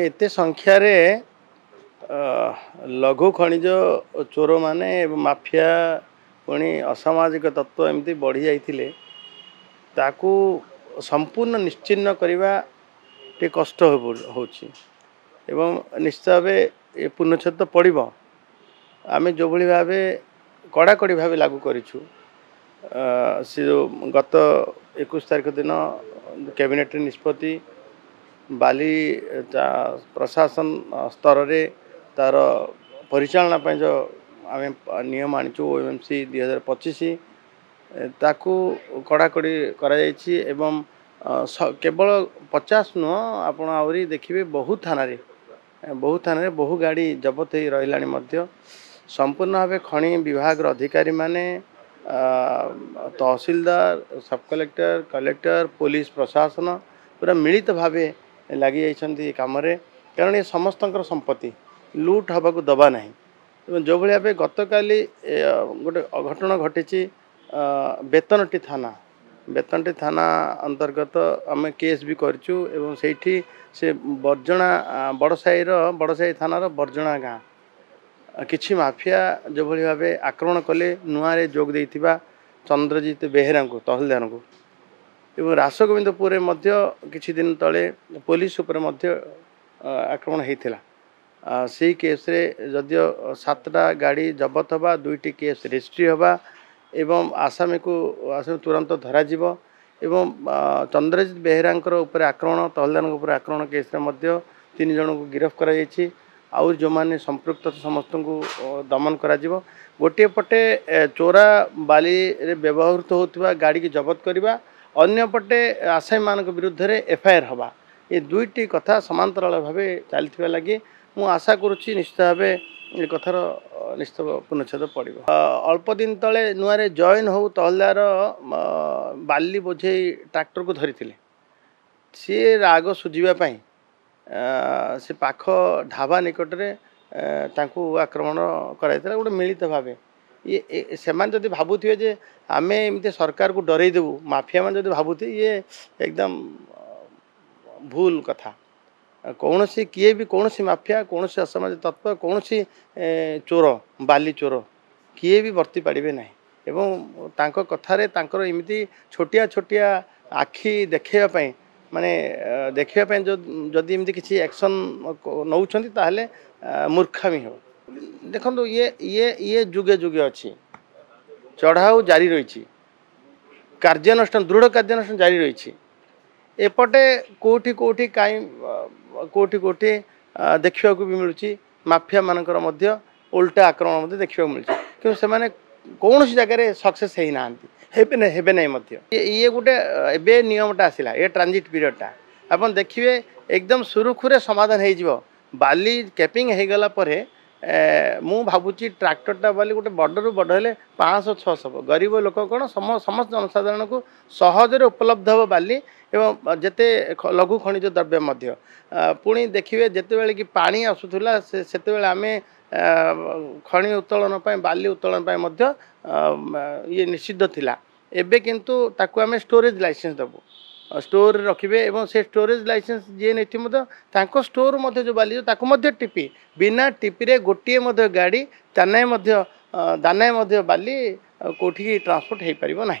एते संख्यार लघु खनिज चोर माने माफिया पुणी असामाजिक तत्व एमती बढ़ी जाइए ताकू संपूर्ण निश्चिन्न करवा टे कष्ट हो निश्चित भाव ये पूर्णछेद पड़ो आम जो भाव कड़ाकड़ी भाव लागू करूँ से जो गत 21 तारीख दिन कैबिनेट निष्पत्ति बाली प्रशासन स्तर रे तार परिचालना जो आम नियम आनीचु OMC 2025 ताकू कड़ाकड़ी एवं केवल 50 नुह आप देखिए बहुत थाना बहु गाड़ी जबत हो रहा संपूर्ण भाव खनि विभाग अधिकारी माने तहसीलदार सब कलेक्टर कलेक्टर पुलिस प्रशासन पूरा मिलित भाव लगी जाइए कम कारण ये समस्त संपत्ति लुट हवा को दबा ना जो भाव गत काली गोटे अघटन घटी बेतनटी थाना अंतर्गत आम केस भी करूँ से बर्जणा बड़साई थानार बर्जणा गाँ किछि माफिया जो भाव आक्रमण कले नुआरे जोग देइथिबा चंद्रजीत बेहेरा को तहसीलदार को एवं रासगोविंदपुर किछि दिन तले पुलिस उपर आक्रमण होता से केस रे जदियो 7टा गाड़ी जबत हवा 2टी केस रजिस्ट्री हवा एवं आसामी को तुरंत धरा जीव एवं चंद्रजीत बेहेरा उपर आक्रमण तहसीलदार आक्रमण केस रे 3 जन को गिरफ्त करा आउ जो माने संपृक्त समस्त को दमन करा गोटे पटे चोरा बाली रे व्यवहृत होता गाड़ी की जबत करवा अन्य पटे आसामी मान विरुद्ध रे FIR हवा ये दुईटी कथा समांतराल भाव चलता लगी मु आशा करुच्ची निश्चित भाव ये कथार निश्चित पूर्णछेद पड़ो अल्प दिन तले नुआरे जॉइन हो तहसीलदार बाली बोझे ट्रैक्टर को धरी सी राग सुझापी से पाख ढाबा निकट में आक्रमण कराइला गोटे मिलित भाव ये से जब भावुए जे आम एमती सरकार को डर देवु माफिया मान जब भावुए ये एकदम भूल कथा कौन सी किए भी कौन सी माफिया कौन सी असामाजिक तत्व कौन सी चोर बाली चोर किए भी वर्ती पारे ना एवं कथार एमती छोटिया छोटिया आखि देखापी माने देखापी जो जदि एमती किसी एक्शन नौ मूर्खामी हो देखो ये जुगे जुगे अच्छी चढ़ाऊ जारी रही कार्यानुष्ठान दृढ़ कार्यानुष्ठान जारी रही एपटे कोठी कोठी कहीं कोठी कोठी देखा भी मिलूँ माफिया मानकर उल्टा आक्रमण देखा मिलूँ कि से कौन सी जगह सक्सेस होना हेबे नहीं ये गोटे एबे नियमटा आसला ये ट्रांजिट पीरियडटा आप देखिए एकदम सुरुखुरे समाधान हो बाली कैपिंग हो गला मु भावुची ट्रैक्टरटा बाली गोटे बड़रू बड़ हेले 500-600 गरीब लोक कौन समस्त जनसाधारण को सहजरे उपलब्ध हो बाली एवं जेते लघु खनिज द्रव्य पुणी देखिए जिते कि पानी आसूला से आम खनि उत्तोलन बाली उत्तोलन ये निषिद्ध थिला एबे किंतु ताकू आम स्टोरेज लाइसेंस देबू स्टोर रखिए एवं से स्टोरेज लाइसेंस जी नहीं स्टोर जो बाली टिपी बिना टिपी गोटे गाड़ी दानाए बाली कौटी ट्रांसपोर्ट हो पार ना।